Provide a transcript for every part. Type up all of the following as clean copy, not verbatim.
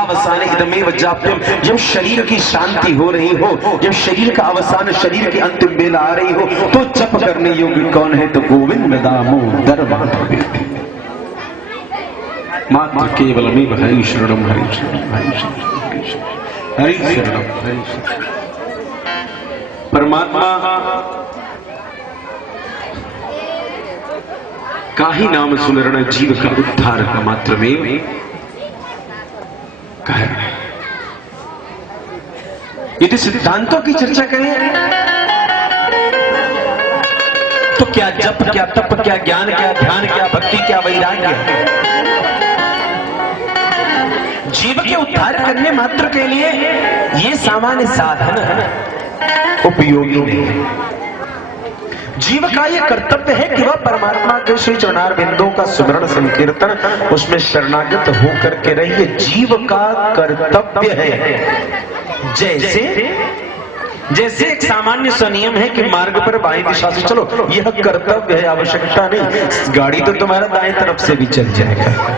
अवसान इदमेव जाप्यम, जब शरीर की शांति हो रही हो, जब शरीर का अवसान, शरीर की अंतिम बेला आ रही हो, तो जप करने योग्य कौन है? तो गोविंद दामोदर माधव, मात्र केवलमेव हरि शरणम, हरि शरणम, हरि शरणम, हरि शरणम, हरि शरणम। परमात्मा का ही नाम सुमिरण जीव का उद्धार का मात्र में कारण है। यदि सिद्धांतों की चर्चा करें तो क्या जप, क्या तप, क्या ज्ञान, क्या ध्यान, क्या भक्ति, क्या वैराग्य, जीव के उद्धार करने मात्र के लिए ये सामान्य साधन उपयोगी नहीं है। जीव का यह कर्तव्य है कि वह परमात्मा के श्री चरणार बिंदुओं का सुमरण संकीर्तन, उसमें शरणागत होकर के रहिए। जीव का कर्तव्य है। जैसे एक सामान्य सा नियम है कि मार्ग पर बाएं दिशा से चलो, यह कर्तव्य है, आवश्यकता नहीं। गाड़ी तो तुम्हारा दाएं तरफ से भी चल जाएगा।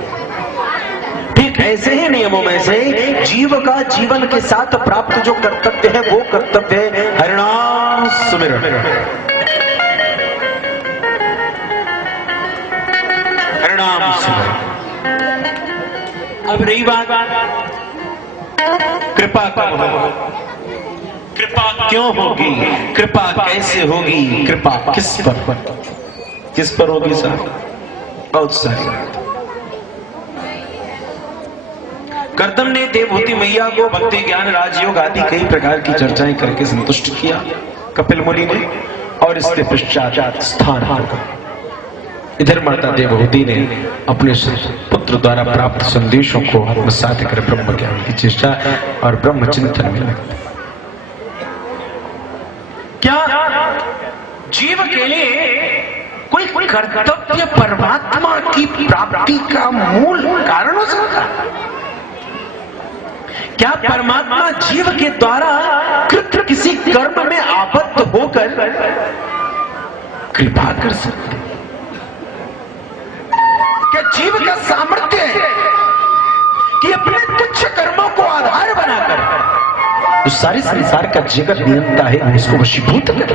ठीक ऐसे ही नियमों में से जीव का जीवन के साथ प्राप्त जो कर्तव्य है वो कर्तव्य है हरिनाम सुमिरन। हरिनाम सुमिरन। अब रही बात कृपा का, कृपा क्यों होगी, कृपा कैसे होगी, कृपा किस पर होगी साहब? बहुत सारी। कर्दम ने देवहूति मैया को भक्ति ज्ञान राजयोग आदि कई प्रकार की चर्चाएं करके संतुष्ट किया कपिल मुनि ने, और इसके पश्चात स्थान इधर माता देवहूति ने अपने पुत्र द्वारा प्राप्त संदेशों को आत्मसात कर ब्रह्म ज्ञान की चेष्टा और ब्रह्म चिंतन में लगे। क्या जीव के लिए कोई कर्तव्य परमात्मा की प्राप्ति का मूल कारण हो सकता? क्या परमात्मा जीव के द्वारा कृत किसी कर्म में आबद्ध होकर कृपा कर सकते? क्या जीव का सामर्थ्य है कि अपने तुच्छ कर्मों को आधार बनाकर जो सारे संसार का जगत नियंता है उसको वशीभूत कर?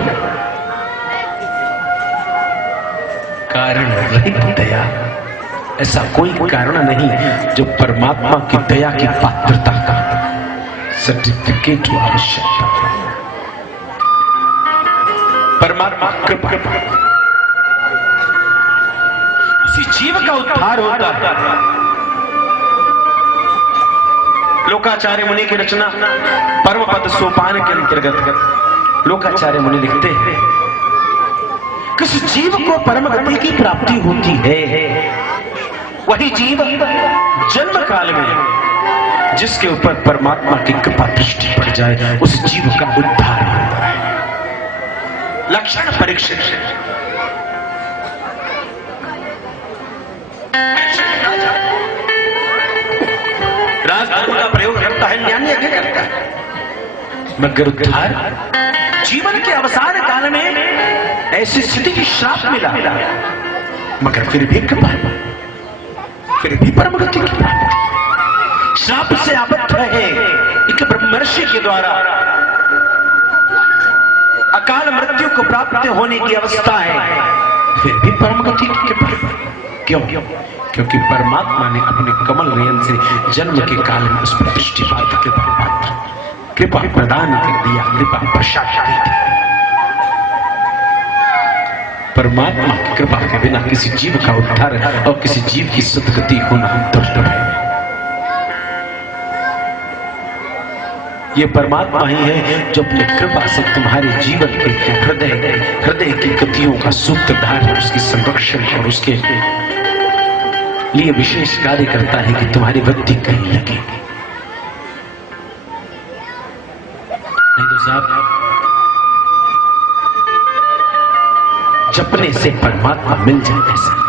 कारण रहित दया, ऐसा कोई कारण नहीं जो परमात्मा की दया की पात्रता का सर्टिफिकेट आवश्यकता है। परमात्मा कृपा, उसी जीव का उद्धार होता है। लोकाचार्य मुनि की रचना परम पद सोपान के अंतर्गत लोकाचार्य मुनि लिखते हैं, किस जीव को परम गति की प्राप्ति होती है वही जीव जन्म काल में जिसके ऊपर परमात्मा की कृपा दृष्टि पड़ जाए उस जीव का उद्धार होता है। लक्षण परीक्षित राजधर्म का प्रयोग करता है, न्याय यज्ञ करता है, मगर उद्धार जीवन के अवसान काल में ऐसी स्थिति की श्राप मिला, मगर फिर भी कृपा, फिर भी परम गति की प्राप्ति। श्राप से आबद्ध है एक ब्रह्मर्षि के द्वारा अकाल मृत्यु को प्राप्त होने की अवस्था है, फिर भी परम गति की कृपा। क्यों? क्योंकि परमात्मा ने अपने कमल नयन से जन्म के काल में उस पर दृष्टिपात कृपा प्रदान कर दिया, कृपा प्रसाद दी थी। परमात्मा की कृपा के बिना किसी जीव का उद्धार और किसी जीव की सद्गति होना दुर्लभ है। ये परमात्मा ही है जो अपनी कृपा से तुम्हारे जीवन के हृदय की गतियों का सूत्रधार है, उसकी संरक्षण और उसके लिए विशेष कार्य करता है कि तुम्हारी वृद्धि कहीं लगे। नहीं तो साहब जपने से परमात्मा मिल जाए ऐसा नहीं।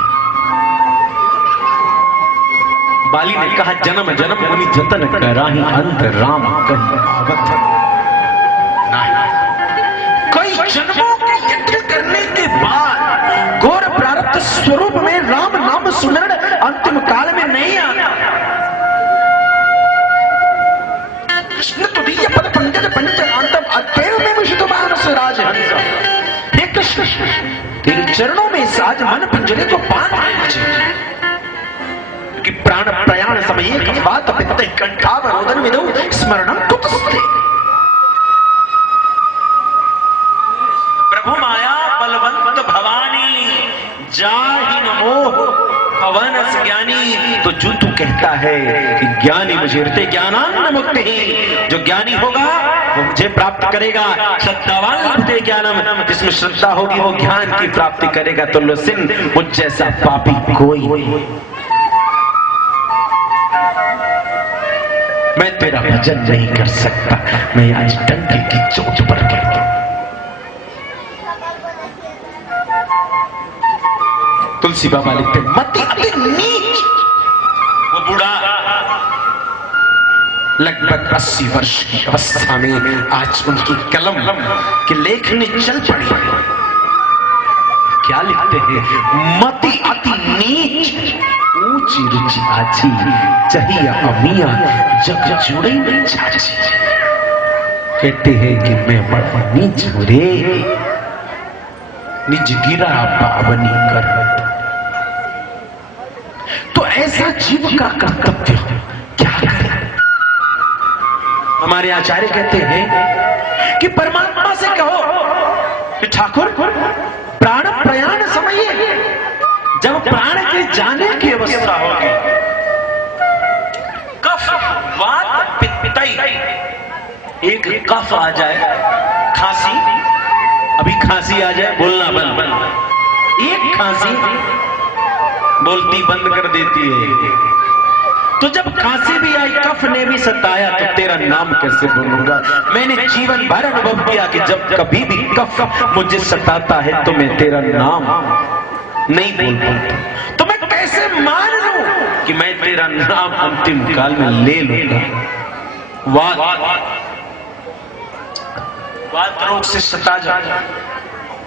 बाली ने कहा जन्म जन्म मुनि जतन कराही अंत राम कहीं आवत। कई जन्मों के यज्ञ करने के बाद घोर प्रारब्ध स्वरूप में राम नाम सुमिरन अंतिम काल में नहीं आता। कृष्ण, तेरे चरणों में इस आज मन पिंजरे को बांध मुझे, कि प्राण प्रयाण समय बात पित्त कंठावरोदन विदौ स्मरणम कुतस्ते। प्रभु माया बलवंत भवानी जाहि नमो पवन ज्ञानी। तो जो तू कहता है कि ज्ञानी मुझे हृदय ज्ञानान मुक्ति ही, जो ज्ञानी होगा वो मुझे प्राप्त करेगा। श्रद्धावान हृदय ज्ञानम, जिसमें श्रद्धा होगी वो ज्ञान की प्राप्ति करेगा। तो लुसिन मुझ जैसा पापी कोई, मैं तेरा भजन नहीं कर सकता। मैं आज डंके की चोट पर कहता हूं। तुलसी बाबा लिखते मति अति नीच। वो बूढ़ा लगभग 80 वर्ष की अवस्था में आज उनकी कलम की लेखनी चल पड़ी। क्या लिखते हैं? मति अति नीच ऊंची रुचि आची, चाहिए अमिया जग जुड़े में चाची। कहते हैं कि मैं बड़ा नीच हूं रे, निज गिरा पावनी कर। तो ऐसा जीव का कर्तव्य क्या करे? हमारे आचार्य कहते हैं कि परमात्मा से कहो कि ठाकुर प्राण प्रयाण समय, जब प्राण के जाने की अवस्था होगी, कफ वात पित्तई, एक कफ आ जाए, खांसी, अभी खांसी आ जाए बोलना बंद, एक खांसी बोलती बंद कर देती है। तो जब खांसी भी आई, कफ ने भी सताया, तो तेरा नाम कैसे बोलूंगा? मैंने जीवन भर अनुभव किया कि जब कभी भी कफ मुझे सताता है तो मैं तेरा नाम नहीं बोल पाता। तो मैं कैसे मान लूं कि मैं तेरा नाम अंतिम काल में ले लूंगा? वात रोग से सता जा,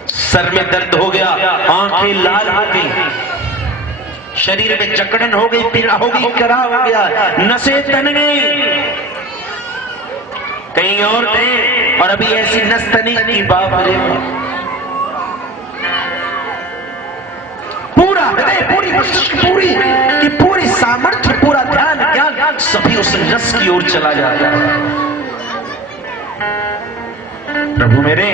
सर में दर्द हो गया, आंखें लाल हो गई, शरीर में जकड़न हो गई, पीड़ा हो गई, करा हो गया, नसें तन गई, कहीं और थे और अभी ऐसी नस तनी की बाप रे। पूरा हृदय, पूरी मस्तिष्क, पूरी सामर्थ्य, पूरा ध्यान ज्ञान सभी उस नस की ओर चला जाता है। प्रभु मेरे,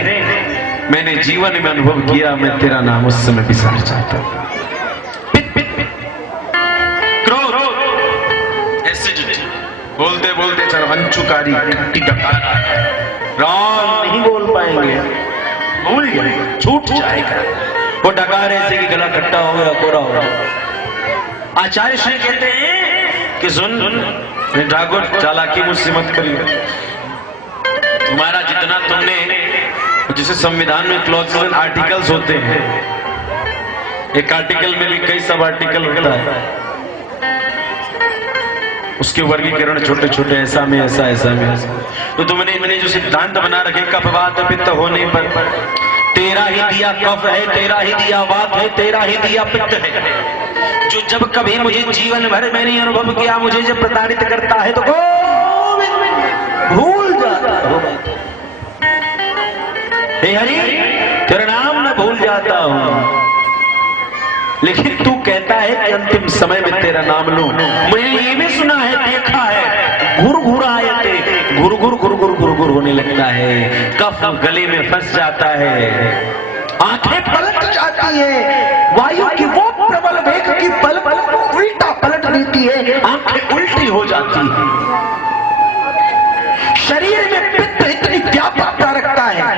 मैंने जीवन में अनुभव किया, मैं तेरा नाम उस समय विसार चाहता हूं। बोलते बोलते चरवंचुकारी राम नहीं बोल पाएंगे, भूल जाएंगे, छूट जाएगा। वो डकारे से कि गला कट्टा हो गया, कोरा हो गया। आचार्य श्री कहते हैं कि सुन ठाकुर, चालाकी मुझसे मत करिए। तुम्हारा जितना तुमने, जिसे संविधान में क्लॉज आर्टिकल्स होते हैं, एक आर्टिकल में भी कई सब आर्टिकल होता है, उसके वर्गीकरण छोटे छोटे, ऐसा में ऐसा, ऐसा में ऐसा। तो तुमने जो सिद्धांत बना रखे, कफ वात पित्त होने पर तेरा ही दिया कफ है, तेरा ही दिया वात है, तेरा ही दिया पित्त है। जो जब कभी मुझे जीवन भर मैंने अनुभव किया, मुझे जब प्रताड़ित करता है तो भूल जाता हूं। हे हरि, तेरा नाम न भूल जाता हूं, लेकिन तू कहता है कि अंतिम समय में तेरा नाम लूं। मुझे ये भी सुना है, देखा है, घुर आए थे, घुर होने लगता है, कफ गले में फंस जाता है, आंखें पलट जाती है, वायु की वो प्रबल वेग की पल को उल्टा पलट देती है, आंखें उल्टी हो जाती है। शरीर में पित्त इतनी व्यापकता रखता है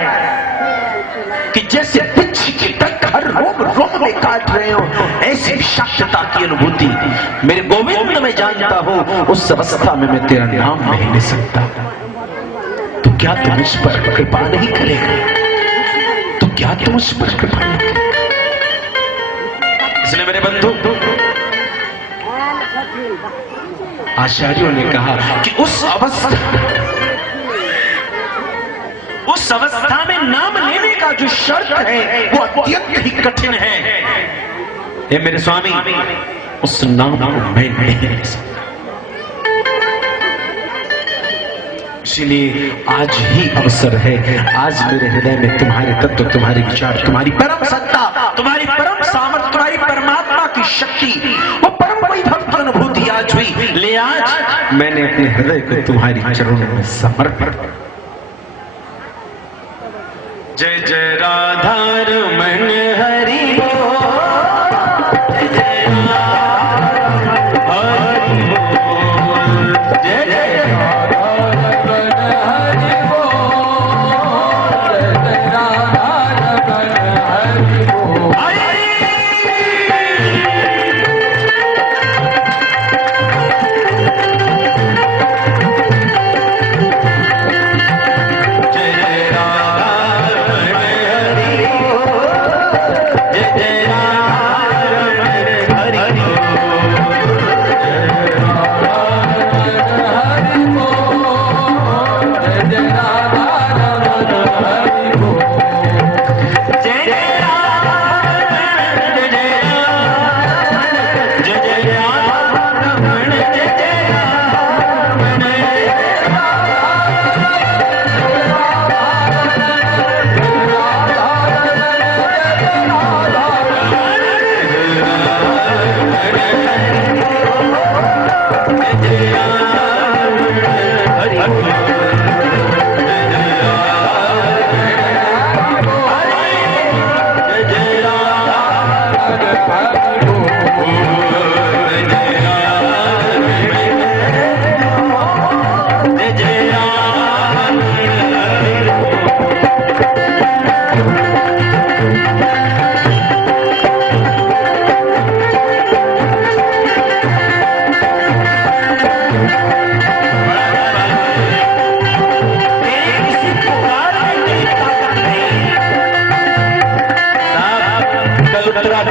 कि जैसे पिच्छ की तक हर रोम में काट रहे हो, ऐसी विषाक्तता की अनुभूति मेरे गोविंद में जानता हूं। उस अवस्था में मैं तेरा नाम नहीं ले सकता। तो क्या तुम मुझ पर कृपा नहीं करेगा? तो क्या तुम मुझ पर कृपा नहीं करेगा? इसलिए मेरे बंधु, आचार्यों ने कहा कि उस अवस्था में नाम लेने का जो शर्त है वो अत्यंत ही कठिन है। ये मेरे स्वामी, उस नाम को मैं नहीं ले सकता। इसलिए आज ही अवसर है। आज मेरे हृदय में तुम्हारे तत्व, तुम्हारे विचार, तुम्हारी परम सत्ता, तुम्हारी परम सामर्थ्य, तुम्हारी परमात्मा की शक्ति, वो परम वैभव की अनुभूति आज हुई। ले आज मैंने अपने हृदय को तुम्हारी चरणों में समर्पित। जय जय राधा रमण हरि बोल, जय जय हरि बोल, जय जय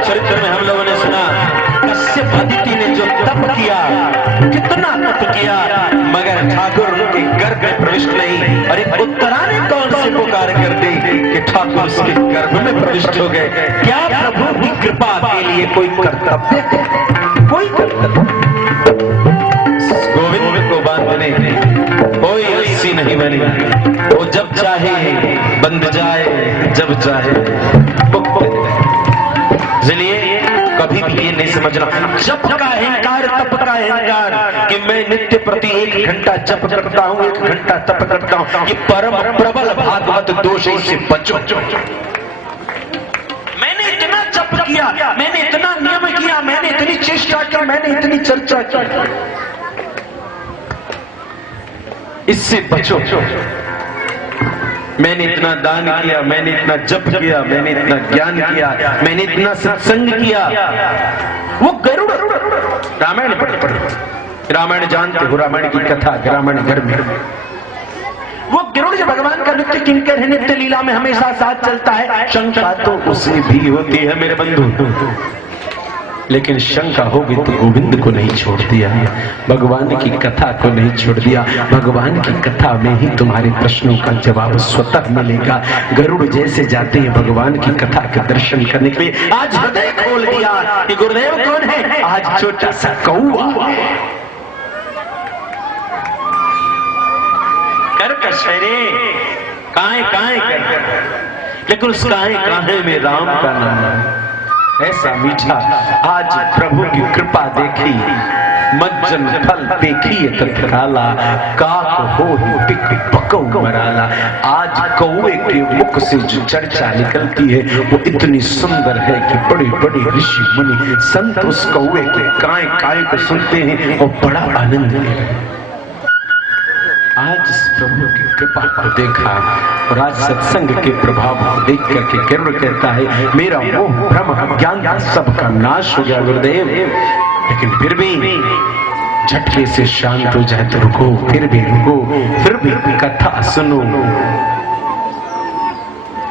चरित्र में हम लोगों ने सुना कश्यप अदिति ने जो तप किया, कितना तप किया, मगर ठाकुर उनके गर्भ में प्रविष्ट नहीं। और एक उत्तरा ने कौन सी पुकार कर दी कि ठाकुर उसके गर्भ में प्रविष्ट हो गए। क्या प्रभु की कृपा के लिए कोई कर्तव्य, कोई कर्तव्य गोविंद को बांधने कोई रस्सी नहीं बनी। वो जब चाहे बंध जाए, जब चाहे इसलिए कभी भी ये नहीं समझना जप का अहंकार, तप का अहंकार कि मैं नित्य प्रति 1 घंटा जप करता हूँ, 1 घंटा तप करता हूँ, ये परम प्रबल भागवत दोष से बचो। मैंने इतना जप किया, मैंने इतना नियम किया, मैंने इतनी चेष्टा की, मैंने इतनी चर्चा की, इससे बचो। मैंने इतना दान किया, मैंने इतना जप किया, मैंने इतना ज्ञान किया, मैंने इतना सत्संग किया। वो गरुड़, रामायण पढ़, रामायण जानते हो, रामायण की कथा, रामायण घर में वो गरुड़ जो भगवान का नित्य किंकर है, नित्य लीला में हमेशा साथ चलता है। शंका तो उसे भी होती है मेरे बंधु, लेकिन शंका होगी तो गोविंद को नहीं छोड़ दिया, भगवान की कथा को नहीं छोड़ दिया। भगवान की कथा में ही तुम्हारे प्रश्नों का जवाब स्वतः मिलेगा। गरुड़ जैसे जाते हैं भगवान की कथा के दर्शन करने के लिए। आज हृदय खोल दिया कि गुरुदेव कौन है। आज छोटा सा कौआ कर कशरे काहे काहे कर, लेकिन उस काहे काहे में राम का नाम है। ऐसा मीठा आज प्रभु की कृपा देखी, मज्जन फल देखिए तत्काला, काक हो पिक पकौ मराला। आज कौए के मुख से जो चर्चा निकलती है वो इतनी सुंदर है कि बड़े बड़े ऋषि मुनि संत उस कौए के काय काय को सुनते हैं और बड़ा आनंद लेते हैं। आज इस प्रभु की कृपा को देखा और आज सत्संग के प्रभाव को देख करके गरुड़ कहता है मेरा मोह भ्रम अज्ञान सबका नाश हो गया गुरुदेव। लेकिन फिर भी झटके से शांत हो जाए तो रुको, फिर भी रुको, फिर भी कथा सुनो,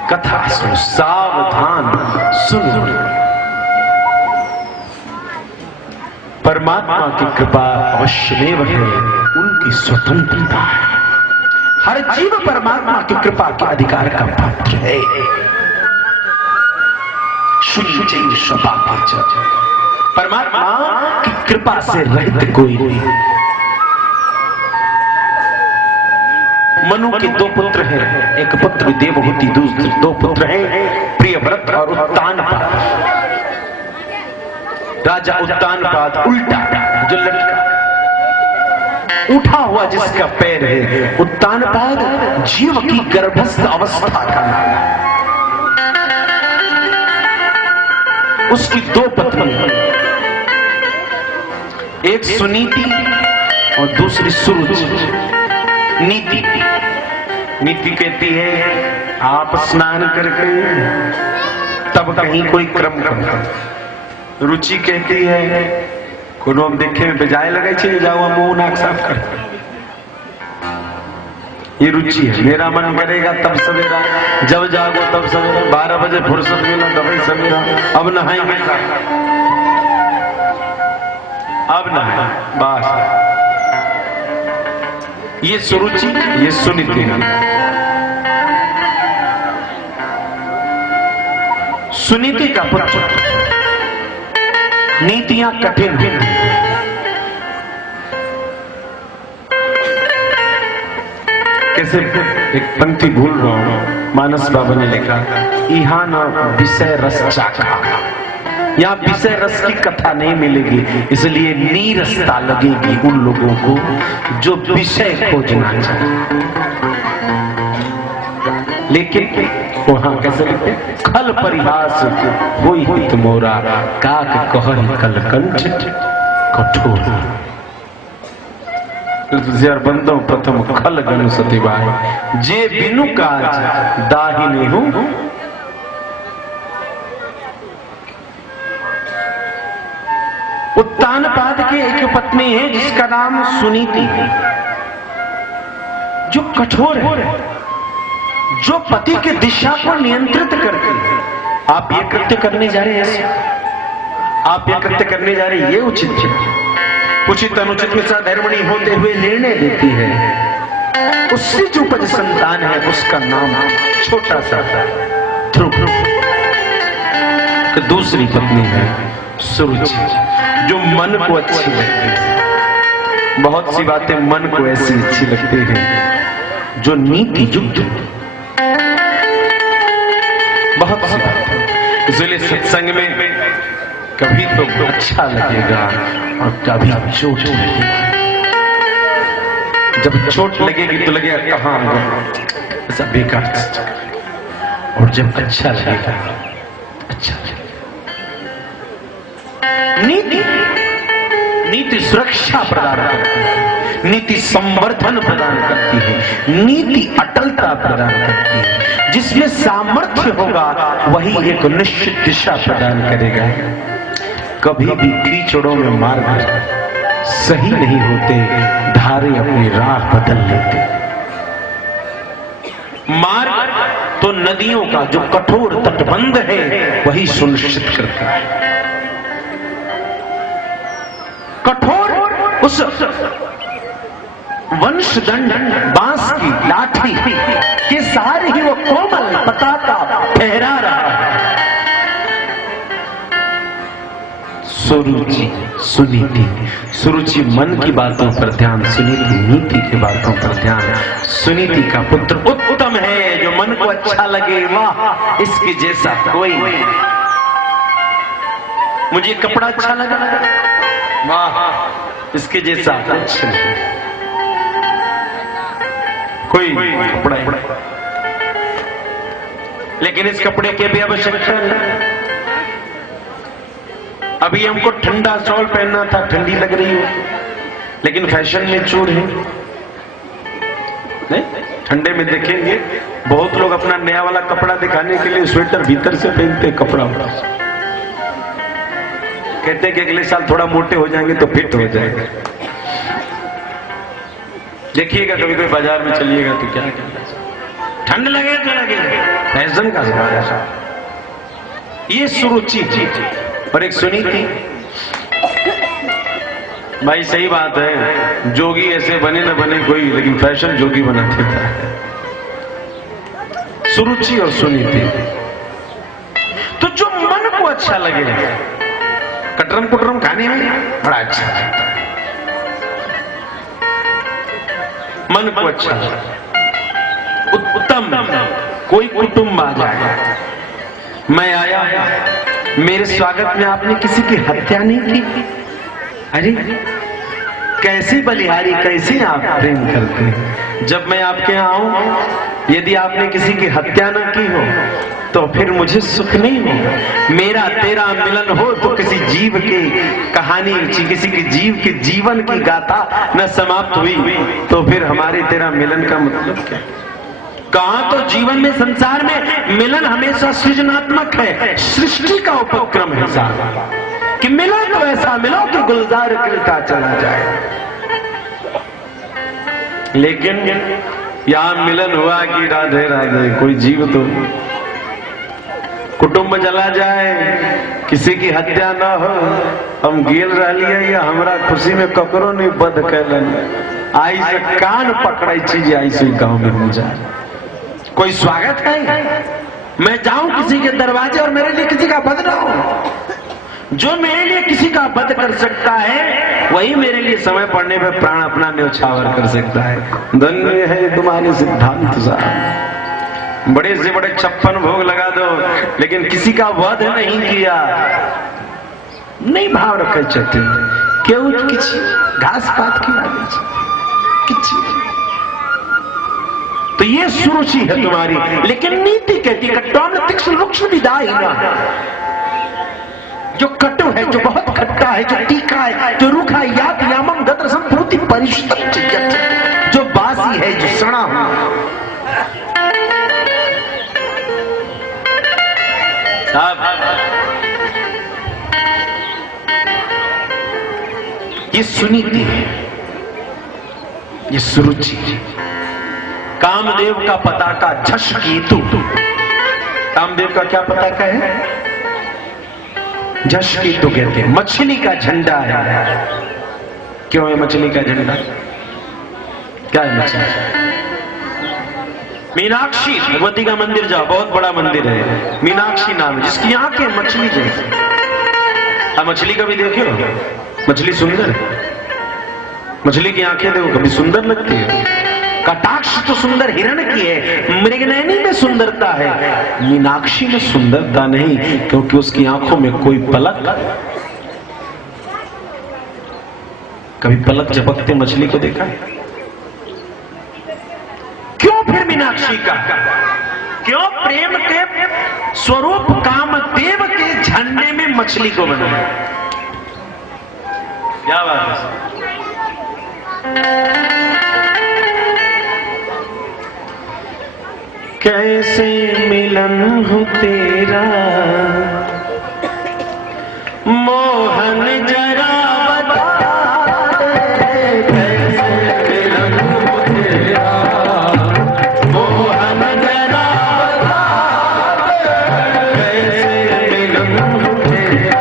कथा सुनो, सावधान सुनो। परमात्मा की कृपा अवश्यमेव है, उनकी स्वतंत्रता है। हर जीव परमात्मा की कृपा के अधिकार का पात्र है। परमात्मा की कृपा से रहित कोई नहीं। मनु के दो पुत्र हैं, एक पुत्र देवहूति, दूसरे दो पुत्र हैं प्रियव्रत और उत्तानपाद। राजा उत्तानपाद उल्टा, जो लटका उठा हुआ जिसका पैर है, उत्तानपाद जीव की गर्भस्थ अवस्था का। उसकी दो पत्नी, एक सुनीति और दूसरी सुरुचि। नीति कहती है आप स्नान करके तब कहीं कोई क्रम करता। रुचि कहती है कोनो हम देखे में बेजाय लगे छे, जाओ मुंह नाक साफ कर। ये रुचि है। मेरा मन करेगा तब सवेरा, जब जागो तब सवेरा, 12 बजे फुर्सत मिला तभी सवेरा, अब नहाएंगे अब नहाए बस। ये सुरुचि, ये सुनीति। सुनीति का पुत्र, नीतियां कठिन हैं। कैसे एक पंक्ति भूल रहा हूं, मानस बाबा ने लिखा, इहा न विषय रस चाखा। यहाँ विषय रस की कथा नहीं मिलेगी, इसलिए नीरसता लगेगी उन लोगों को जो विषय खोजना चाहते। लेकिन वहां कैसे लिखते, खल परिहास कोई हित मोरा, काक कहन कलकंठ कठोर। बंदो प्रथम खल गनु सतीबाई, जे बिनु काज दाहिने हूं। उत्तानपाद की एक पत्नी है जिसका नाम सुनीति, जो कठोर है, जो पति की दिशा को नियंत्रित करती है। आप ये कृत्य करने जा रहे हैं, आप ये कृत्य करने जा रहे हैं, ये उचित है। उचित अनुचित में धर्मणी होते हुए निर्णय देती है। उससे जो उपज संतान है उसका नाम छोटा सा ध्रुव। दूसरी पत्नी है सुरुचि, जो मन को अच्छी लगती है। बहुत सी बातें मन को ऐसी अच्छी लगती हैं जो नीति युक्त, बहुत सी बातें। इसलिए सत्संग में कभी तो अच्छा लगेगा और कभी चोट लगेगी। जब चोट लगेगी तो लगेगा कहां ऐसा बेकार, और जब अच्छा लगेगा अच्छा लगेगा। नीति सुरक्षा प्रदान करती है, नीति संवर्धन प्रदान करती है, नीति अटलता प्रदान करती है। जिसमें सामर्थ्य होगा वही एक निश्चित दिशा प्रदान करेगा। कभी भी कीचड़ों में मार्ग सही नहीं होते, धारे अपनी राह बदल लेते। मार्ग तो नदियों का जो कठोर तटबंध है वही सुनिश्चित करता है। कठोर उस वंशदंड बांस की लाठी के सहारे ही वो कोमल पताका फहरा रहा है। सुरुचि सुनीति, सुरुचि मन की बातों पर ध्यान, सुनीति नीति की बातों पर ध्यान। सुनीति का पुत्र उत्तम है, जो मन को अच्छा लगे, वाह इसके जैसा कोई नहीं। मुझे कपड़ा अच्छा लगा, वाह इसके जैसा अच्छा नहीं कोई कपड़ा। लेकिन इस कपड़े की भी आवश्यकता नहीं। अभी हमको ठंडा शॉल पहनना था, ठंडी लग रही हो, लेकिन फैशन में चूर है। नहीं, ठंडे में देखेंगे बहुत लोग अपना नया वाला कपड़ा दिखाने के लिए स्वेटर भीतर से पहनते, कपड़ा कहते हैं कि अगले साल थोड़ा मोटे हो जाएंगे तो फिट हो जाएगा। देखिएगा कभी कोई बाजार में चलिएगा तो क्या ठंड लगे तो लगे, फैशन का सवाल है। ये सुरुचि और एक सुनीति। भाई सही बात है, जोगी ऐसे बने न बने कोई, लेकिन फैशन जोगी बना देता है। सुरुचि और सुनीति, तो जो मन को अच्छा लगे, कटरम कुटरम खाने में बड़ा अच्छा लगता है, मन को अच्छा लगता है। उत्तम कोई कुटुंब आ जाए, मैं आया, मेरे स्वागत में आपने किसी की हत्या नहीं की। अरे कैसी बलिहारी, कैसे आप प्रेम करते हैं। जब मैं आपके यहाँ आऊं, यदि आपने किसी की हत्या न की हो तो फिर मुझे सुख नहीं हो। मेरा तेरा मिलन हो तो किसी जीव की कहानी, किसी के जीव के जीवन की गाथा न समाप्त हुई तो फिर हमारे तेरा मिलन का मतलब क्या। कहां तो जीवन में, संसार में मिलन हमेशा सृजनात्मक है, सृष्टि का उपक्रम है साहब, कि मिलो तो ऐसा मिलो कि गुलजार खिलता चला जाए। लेकिन यहां मिलन हुआ कि राधे राधे, कोई जीव तो कुटुंब जला जाए, किसी की हत्या ना हो, हम गेल रह लिए या हमरा खुशी में ककरो नहीं बद कैलन, आई से कान पकड़ाई चीज आई से गांव में हो जाए। कोई स्वागत है, मैं जाऊं किसी के दरवाजे और मेरे लिए किसी का बद ना हो। जो मेरे लिए किसी का वध कर सकता है वही मेरे लिए समय पड़ने पर प्राण अपना न्यौछावर कर सकता है। धन्य है तुम्हारे सिद्धांत साहब, बड़े से बड़े 56 भोग लगा दो लेकिन किसी का वध नहीं किया, नहीं भाव रखे चलते क्यों, किसी घास पात की किसी। तो ये सुरुचि है तुम्हारी, लेकिन नीति कहती है तीक्ष्ण रुक्ष विदाई ना, जो कटु है, जो बहुत खट्टा है, जो तीखा है, जो रूखा है, याद यामम गत्र संपूर्ति परिष्टम, जो बासी है, जो सड़ा हुआ। ये सुनीति है, ये सुरुचि। कामदेव का पताका झश कीतु, कामदेव का क्या पताका है, जश की तो कहते हैं। मछली का झंडा है, क्यों है मछली का झंडा, क्या है मछली। मीनाक्षी भगवती का मंदिर जाओ, बहुत बड़ा मंदिर है, मीनाक्षी नाम है, जिसकी आंखें मछली जैसी। अब मछली कभी देखे हो, मछली सुंदर है, मछली की आंखें देखो कभी सुंदर लगती है। कटाक्ष तो सुंदर हिरण की है, मृगनयनी में सुंदरता है, मीनाक्षी में सुंदरता नहीं, क्योंकि उसकी आंखों में कोई पलक, कभी पलक झपकते मछली को देखा है? क्यों फिर मीनाक्षी का, क्यों प्रेम के स्वरूप कामदेव के झंडे में मछली को बनाया, क्या बात है। कैसे मिलन हो तेरा मोहन जरा बता, कैसे मिलन हो तेरा मोहन जरा बता, कैसे मिलन हो तेरा।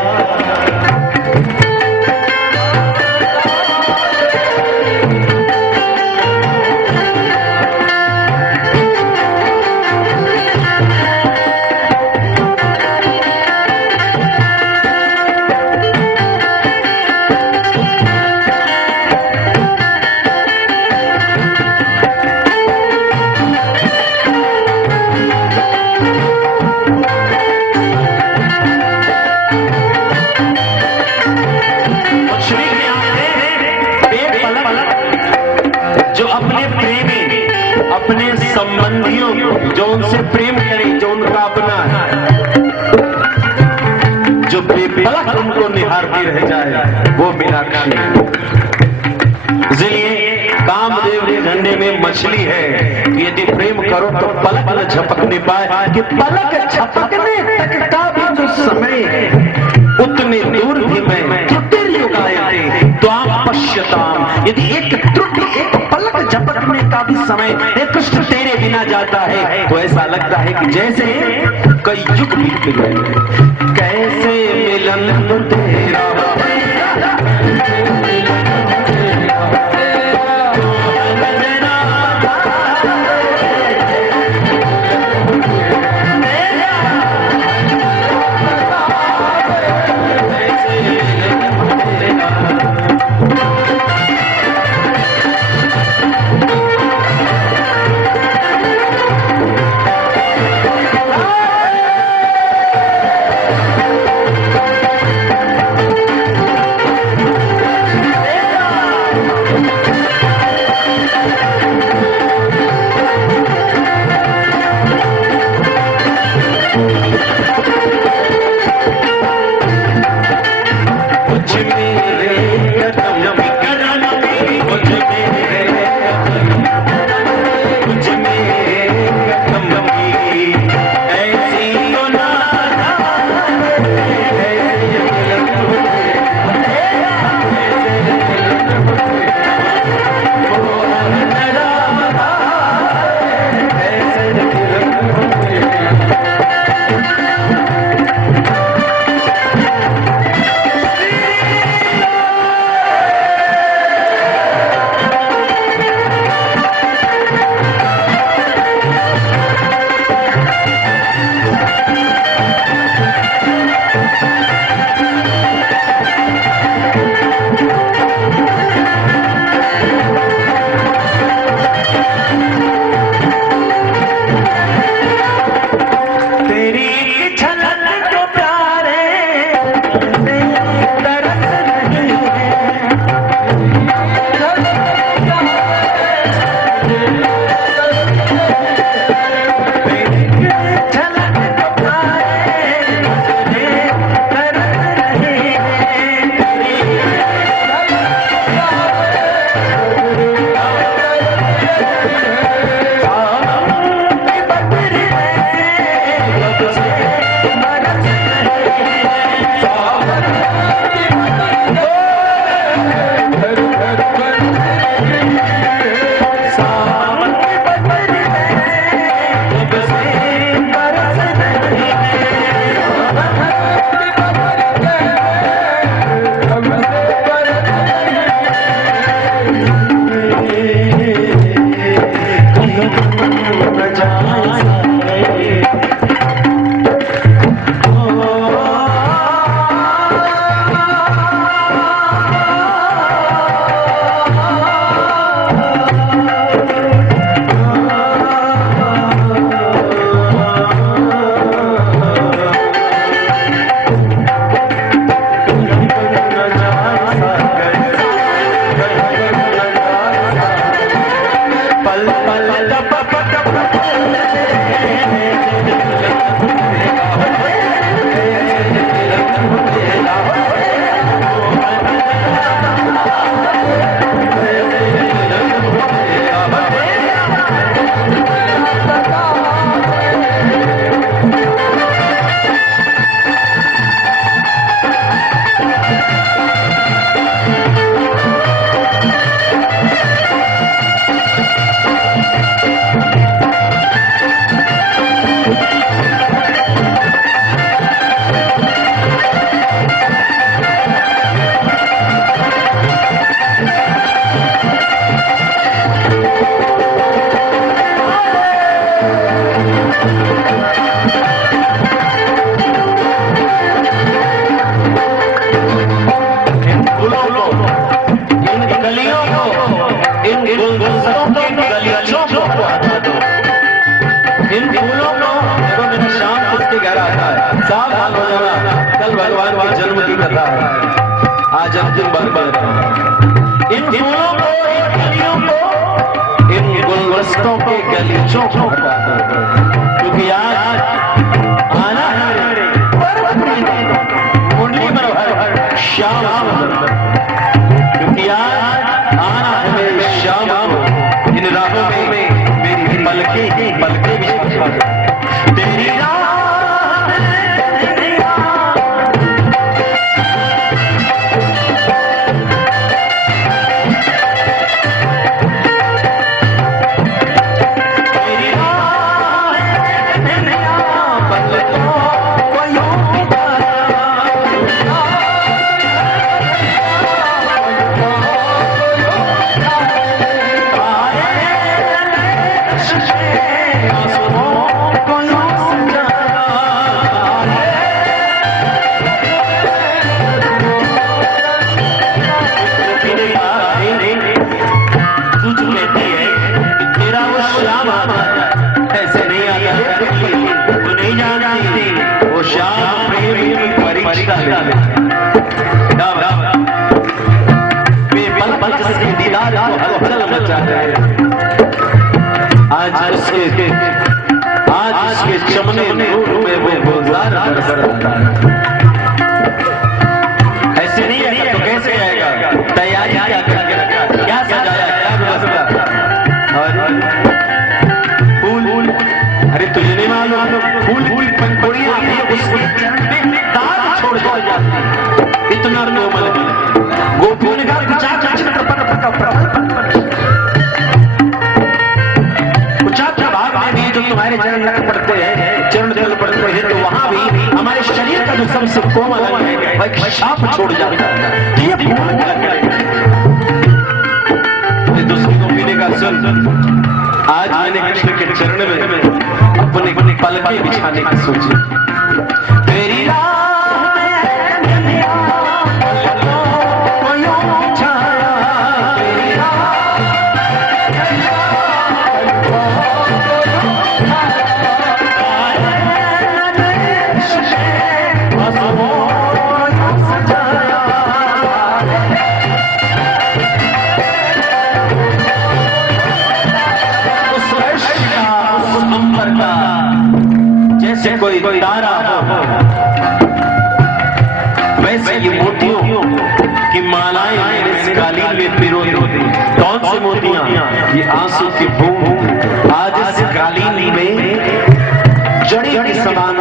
संबंधियों जो उनसे प्रेम करे, जो उनका अपना है, जो बेपलक उनको निहारती रह जाए, वो मीनाक्षी। इसलिए कामदेव के झंडे में मछली है, यदि प्रेम करो तो पलक न झपकने पाए, कि पलक झपकने तक का भी जो समय उतने दूर भी मैं त्रुटिर्युगायते त्वां पश्यताम, यदि एक त्रुटि, एक पलक झपकने का भी समय कृष्ण तेरे बिना जाता है तो ऐसा लगता है कि जैसे कई युग बीत गए। कैसे मिलन तेरा आज अंतिम बार इन फूलों को, इन कलियों को, इन गुलदस्तों के गलीचों को हटा दो, क्योंकि आज आना है कुंडली में हर शाम, क्योंकि आज आना है मेरे शाम को, इन राहों में मेरी पलके पलके भी तेरी आज के चमने नूर में वो गुलजार ऐसे नहीं है तो कैसे आएगा? तैयारी क्या करके क्या सजाया, क्या व्यवस्था? और फूल, अरे तुझे नहीं मालूम फूल पंखुड़ी उसके दाग छोड़ जाती, इतना कोमल गोपून का तुम्हारे चरण रख पड़ते हैं, चरण जल पड़ते हैं, तो वहां भी हमारे शरीर का जो सबसे कोमल है वह शाप छोड़ जाता है। ये फूल दूसरे को पीने का सुन, आज मैंने कृष्ण के चरण में अपने पलके बिछाने की सोची। तेरी कोई तारा हो, वैसे ये मोतियों की मालाएं मेरे कालीन में पिरो दी। कौन सी मोतियां? ये आंसू की बूंद आज इस कालीन में जड़ी के समान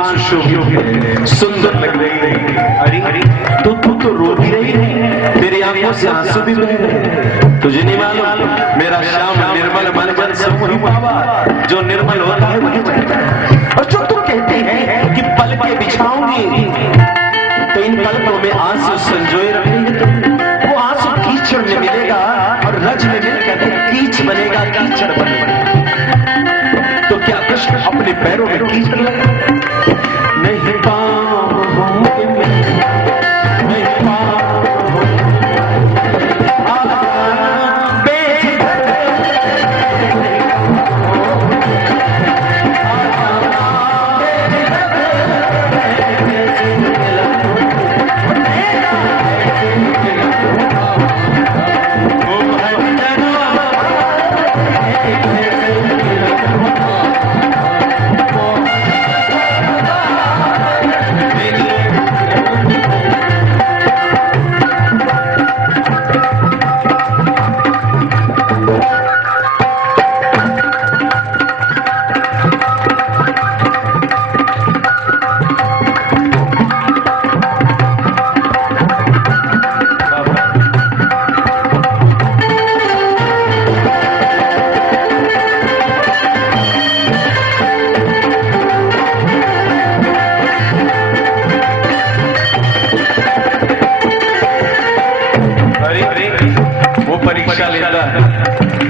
सुंदर लग रही है। अरे तू तो रो भी रही है, तेरी आंखों से आंसू भी बह रहे। तुझे नहीं मालूम मेरा श्याम निर्मल मन जन सब वही बाबा, जो निर्मल होता है वही बनता है। और जो तुम कहते हैं कि पल के बिछाऊंगी, तो इन पलकों में आंसू संजोए रखेंगे। वो आंसू कीचड़ में मिलेगा और रज में मिलकर कीच बनेगा, कीचड़ बनेगा। तो क्या कृष्ण अपने पैरों में कीचड़ लगा? नहीं पाऊंगी नहीं पाऊंगी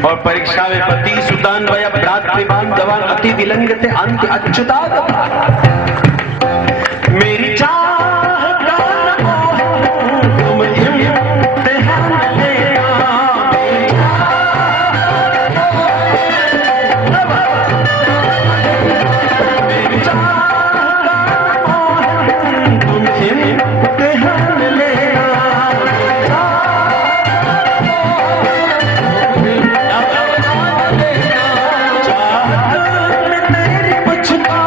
और परीक्षा में पति सुतान वय भ्रातृवान दवान अति विलंघते अंत अच्युता मेरी चाह का तुम इम्तिहान लेना। मेरी चाह तुम इम्तिहान लेना। चाहत में तेरी मुझको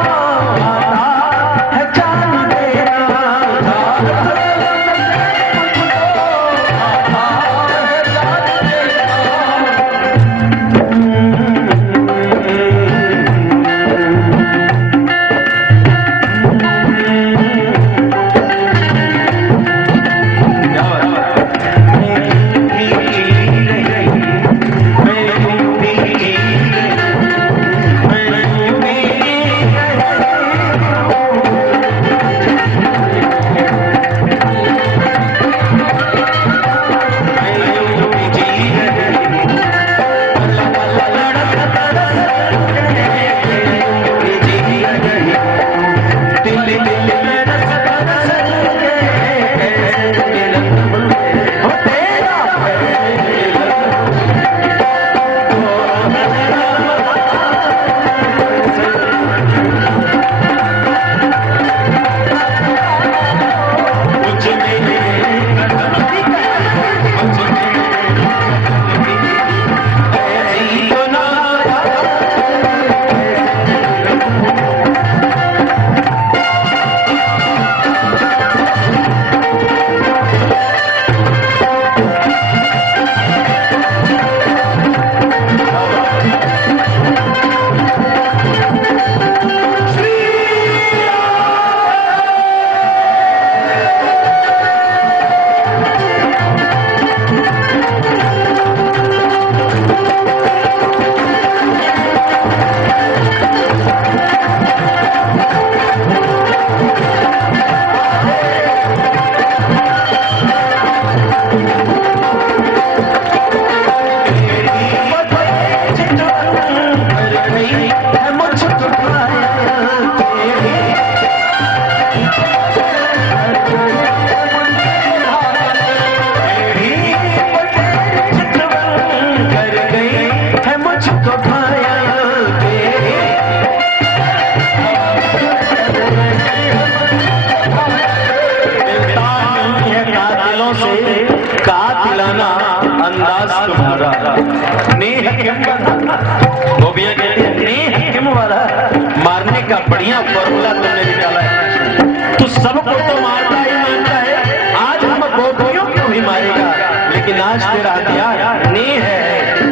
का बढ़िया फॉर्मूला तुमने निकाला है। तू सबको तो मारता ही मानता है, आज हम गोपियों को भी मारेगा, लेकिन आज तेरा हथियार स्नेह है,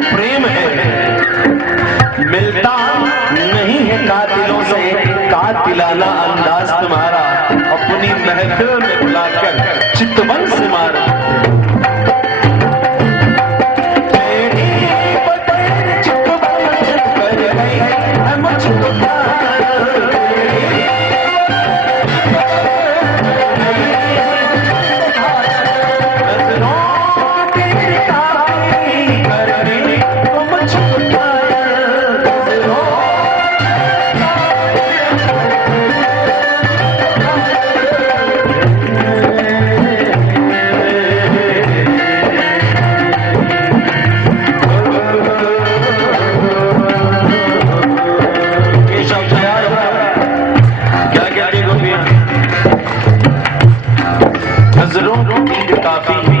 प्रेम है, मिलता नहीं है कातिलों से कातिलाना अंदाज तुम्हारा। अपनी महफिल में बुलाकर चितवन से मारा।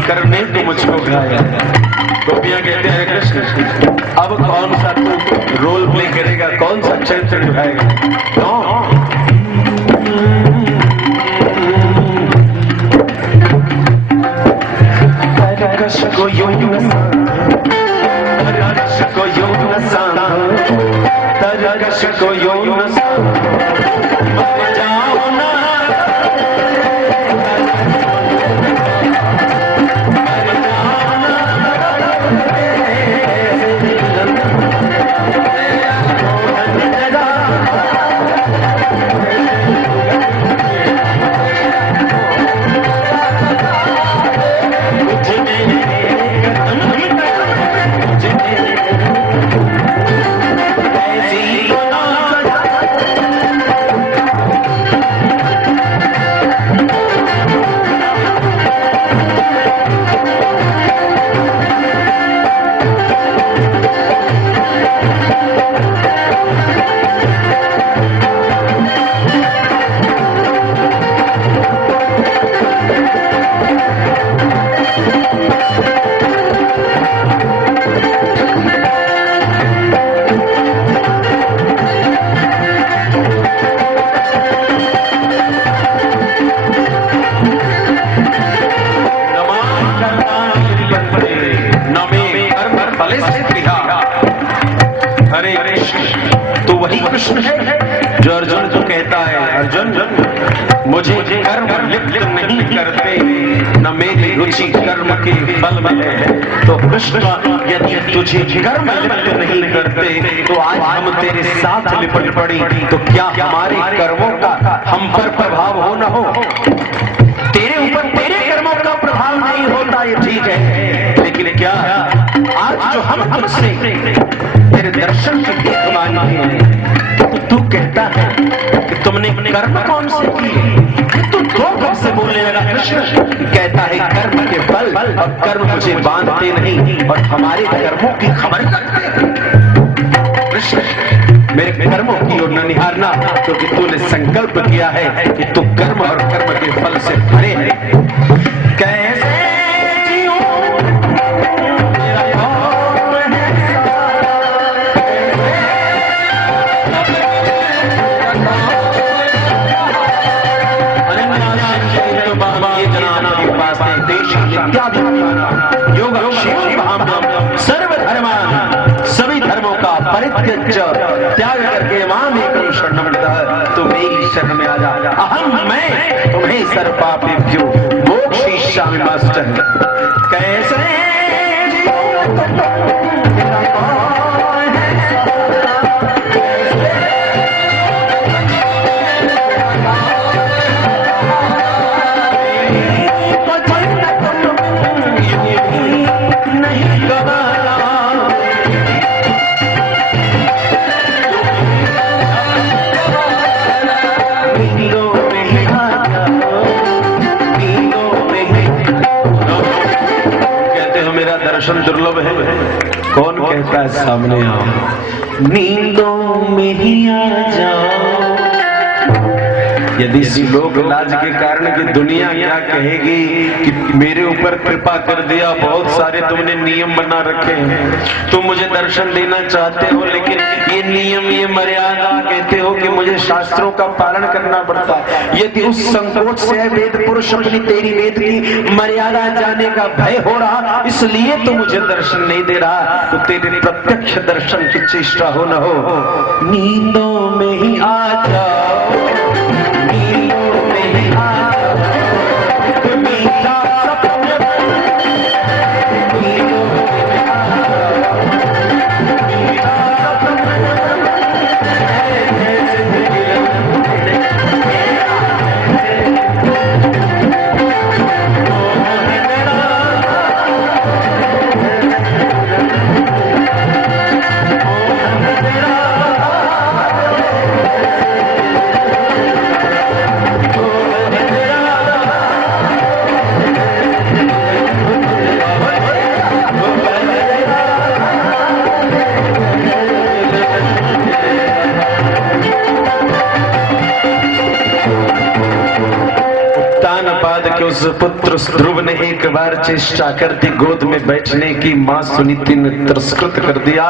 करने को मुझको गाया। गोपियां कहते हैं कृष्ण अब कौन सा तू रोल प्ले करेगा, कौन सा चरित्र निभाएगा? को यूं कृष्ण है जो अर्जुन को कहता है, अर्जुन मुझे कर्म लिप्त नहीं करते, न मेरी रुचि कर्म के बल में है। तो कृष्ण यदि तुझे कर्म लिप्त नहीं करते तो आज हम तेरे साथ लिपट पड़ी, तो क्या हमारे कर्मों का हम पर प्रभाव हो न हो? तेरे ऊपर तेरे कर्मों का प्रभाव नहीं होता ये ठीक है, लेकिन क्या आज जो हम तुमसे तेरे दर्शन की भीख मांगी है, तू कहता है कि तुमने कर्म कौन से किए? तू दो घर से बोलने लगा। कृष्ण कहता है कर्म के फल और कर्म मुझे बांधते नहीं और हमारे कर्मों की खबर करते। कृष्ण मेरे कर्मों की ओर न निहारना, क्योंकि तूने संकल्प किया है कि तू कर्म और कर्म के फल से भरे है। कैसे सर्वधर्मान सभी धर्मों का परित्यज्य त्याग करके मां एकम शरणं व्रतः, तो मेरी शरण में आ जा। अहम मैं तुम्हें सर्वपापेभ्यो मोक्षयिष्यामि मास्टर। कैसे दर्शन दुर्लभ है, कौन कहता है सामने आओ? नींदों में ही आ जाओ, यदि इस लोक लाज के कारण कि दुनिया क्या कहेगी कि मेरे ऊपर कृपा कर दिया, बहुत सारे तुमने नियम बना रखे हैं, तुम मुझे दर्शन देना चाहते हो, लेकिन ये नियम, ये मर्यादा, कहते हो कि मुझे शास्त्रों का पालन करना पड़ता है। यदि उस संकोच से वेद पुरुष अपनी तेरी वेद की मर्यादा जाने का भय हो रहा, इसलिए तो मुझे दर्शन नहीं दे रहा, तो तेरे प्रत्यक्ष दर्शन की चेष्टा हो न हो, नींदों में ही आ जाओ, नींदों में ही आ जाओ, मीठा सपने नींदों में आ जाओ, मीठा उस पुत्र ध्रुव ने एक बार चेष्टा कर दी गोद में बैठने की, माँ सुनीति ने तिरस्कृत कर दिया,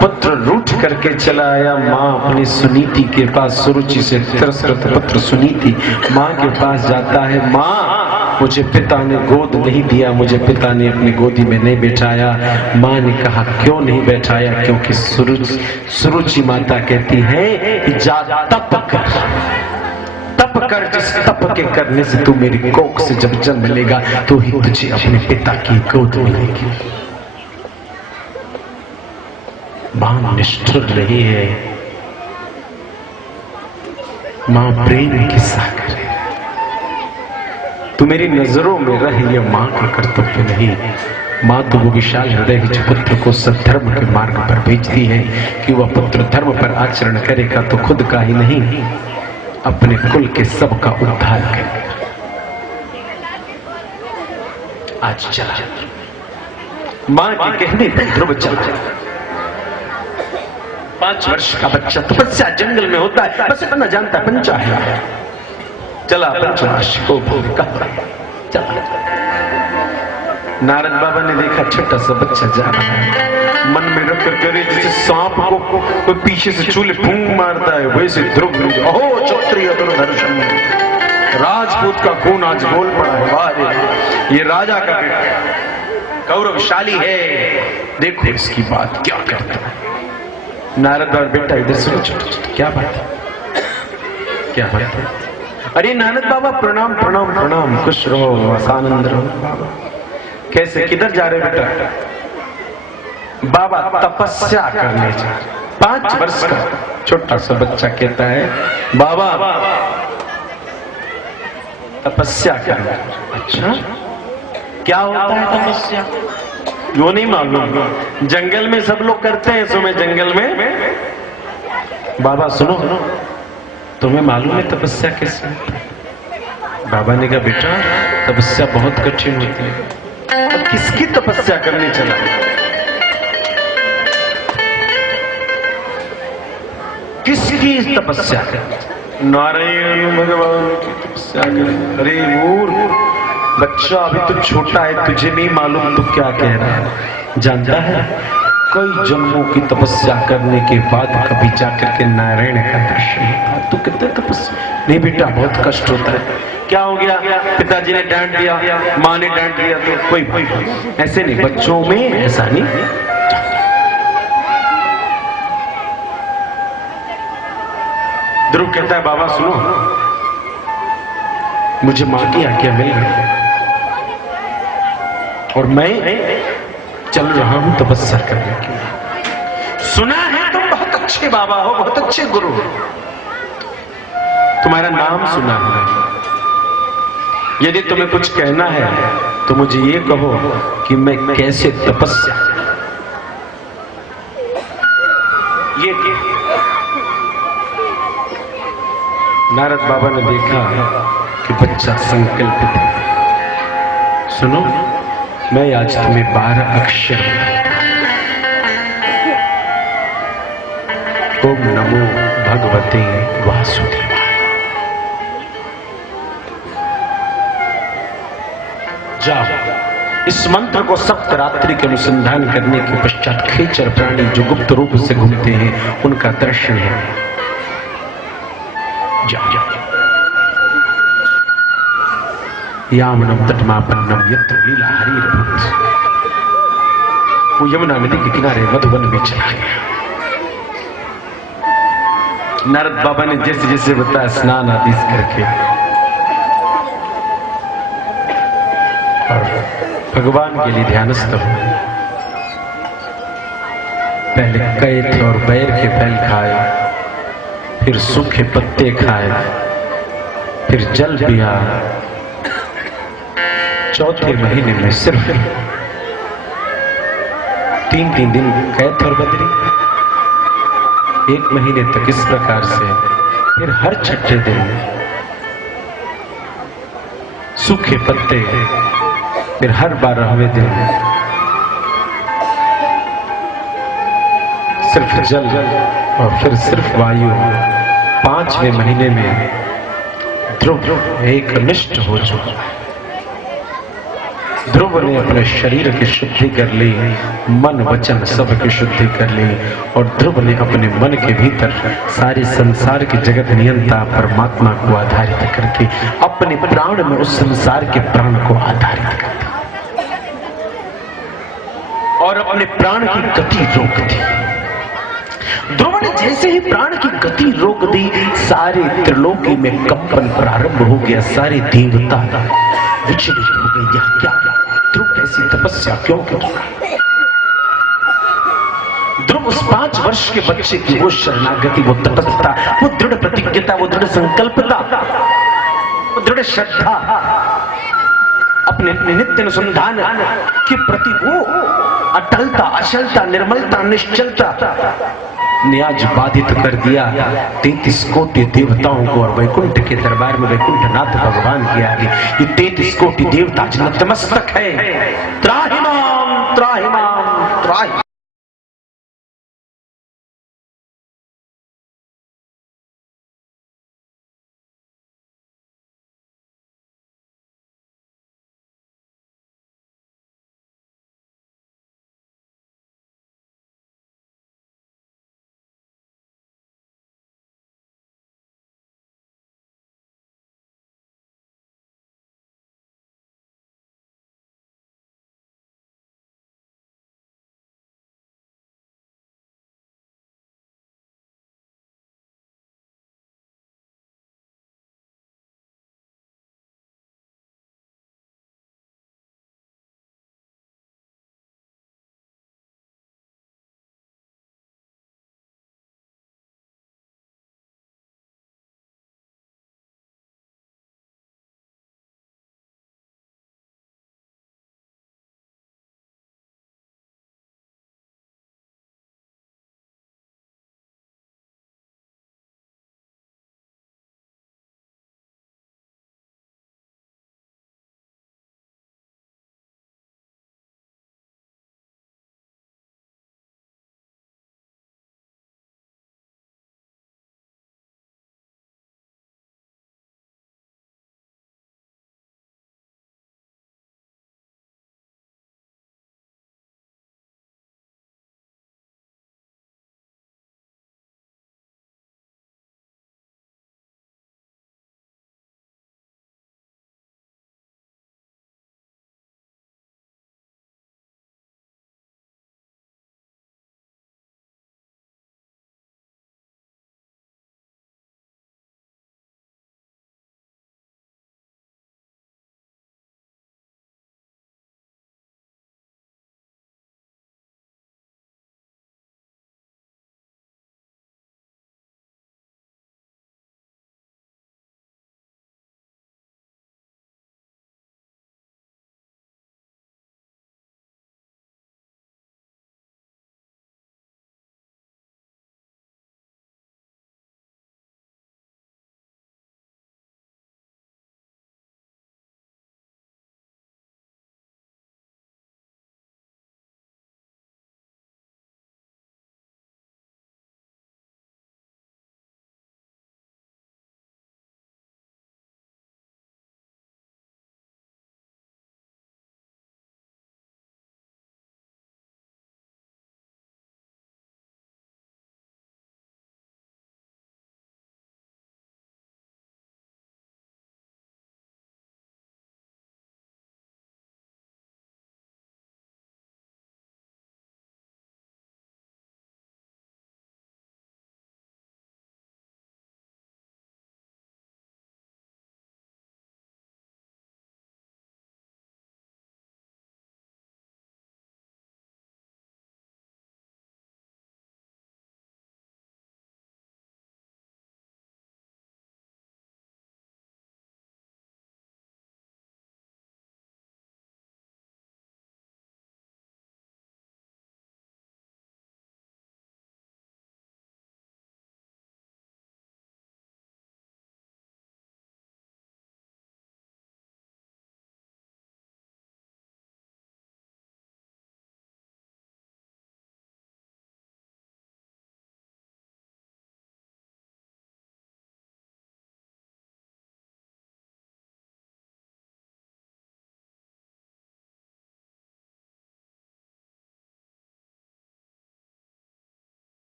पुत्र रूठ करके चला आया माँ अपनी सुनीति के पास, सुरुचि से तिरस्कृत पुत्र सुनीति माँ के पास जाता है, माँ मुझे पिता ने गोद नहीं दिया, मुझे पिता ने अपनी गोदी में नहीं बैठाया। माँ ने कहा क्यों नहीं बैठाया, क्योंकि सुरुचि माता कहती है कि जा तप कर, जिस तप के करने से तू मेरी कोख से जब जन्म लेगा तो ही तुझे अपने पिता की गोद मिलेगी। मां निष्ठुर रही है, मां प्रेम की सागर है, तू मेरी नजरों में रह, यह मां का कर्तव्य नहीं। मां तो वो विशाल हृदय जो पुत्र को सद्धर्म के मार्ग पर भेजती है कि वह पुत्र धर्म पर आचरण करेगा तो खुद का ही नहीं अपने कुल के सबका उद्धार करेगा। आज चला मां के कहने पर ध्रुव चला, 5 वर्ष का बच्चा तपस्या जंगल में होता है, बस इतना जानता है पंचा है, चला पंचमाश को कहा चला। नारद बाबा ने देखा छोटा सा बच्चा जा रहा है, मन में रख कर करे जैसे सांप को कोई पीछे से चूल्हे फूंक मारता है, वैसे ध्रुव अहो क्षत्रिय दुर्दर्शन, राजपूत का खून आज बोल पड़ा है, वाह ये राजा का बेटा गौरवशाली है, देखो इसकी बात क्या करता है। नारद बाबा बेटा इधर सुनो, क्या बात है, क्या बात है? अरे नारद बाबा प्रणाम प्रणाम प्रणाम, खुश रहो, आनंद रहो। कैसे, किधर जा रहे बेटा? बाबा तपस्या करने जा, 5 वर्ष का छोटा सा बच्चा कहता है बाबा तपस्या करना। अच्छा क्या होता है तपस्या? वो नहीं मालूम, जंगल में सब लोग करते हैं, सुबह जंगल में। बाबा सुनो, तुम्हें मालूम है तपस्या कैसे? बाबा ने कहा बेटा तपस्या बहुत कठिन होती है। अब किसकी तपस्या करने चला? किसकी तपस्या कर? नारायण भगवान की तपस्या कर। अरे मूर्ख बच्चा, अभी तो छोटा है, तुझे नहीं मालूम तो क्या कह रहा है? जानता है कई जन्मों की तपस्या करने के बाद कभी जाकर के नारायण का दर्शन होता है। तू कितने तपस्या? नहीं बेटा बहुत कष्ट होता है। क्या हो गया? पिताजी ने डांट दिया, माँ ने डांट दिया, तो कोई ऐसे नहीं, बच्चों में ऐसा नहीं। ध्रुव कहता है बाबा सुनो, मुझे मां की आज्ञा मिल गई और मैं चल रहा हूं तपस्या करने के लिए। सुना है तुम बहुत अच्छे बाबा हो, बहुत अच्छे गुरु हो, तुम्हारा नाम सुना है। यदि तुम्हें कुछ कहना है तो मुझे ये कहो कि मैं कैसे तपस्या। ये नारद बाबा ने देखा कि बच्चा संकल्पित है। सुनो, मैं आज तुम्हें 12 अक्षर ओम नमो भगवते वासुदेवाय, जाओ, इस मंत्र को सप्त रात्रि के अनुसंधान करने के पश्चात खेचर प्राणी जो गुप्त रूप से घूमते हैं उनका दर्शन है। जाओ जाओ। यामनम तटमापन्नम यत्र लीला हरिर्भूत। वो यमुना नदी के किनारे मधुवन में चला गया। नारद बाबा ने जैसे जैसे बताया स्नान आदि करके और भगवान के लिए ध्यानस्थ हो। पहले कैथ और बैर के फल खाए, फिर सूखे पत्ते खाए, फिर जल पिया। चौथे महीने में सिर्फ 3-3 दिन कैथ और बदरी, 1 महीने तक इस प्रकार से, फिर हर छठे दिन सूखे पत्ते, फिर हर 12वें दिन सिर्फ जल और फिर सिर्फ वायु। 5वें महीने में ध्रुव एक निष्ठ हो चुका। ध्रुव ने अपने शरीर की शुद्धि कर ली, मन वचन सब की शुद्धि कर ली, और ध्रुव ने अपने मन के भीतर सारे संसार की जगत नियंता परमात्मा को आधारित करके अपने प्राण में उस संसार के प्राण को आधारित कर दिया और अपने प्राण की गति रोक दी। ध्रुव ने जैसे ही प्राण की गति रोक दी, सारे त्रिलोकी में कंपन प्रारंभ हो गया। सारे देवता विचलित हो गए। यह क्या? ध्रुव कैसी तपस्या क्यों कर रहा है? ध्रुव उस 5 वर्ष के बच्चे की वो शरणागति, वो तटस्थता, वो दृढ़ प्रतिज्ञता, वो दृढ़ संकल्पता, वो दृढ़ श्रद्धा, अपने नित्य अनुसंधान के प्रति वो अटलता, अचलता, निर्मलता, निश्चलता ने आज बाधित कर दिया 33 कोटि देवताओं को। और वैकुंठ के दरबार में वैकुंठनाथ भगवान के आगे ये 33 कोटि देवता आज नतमस्तक है। त्राहि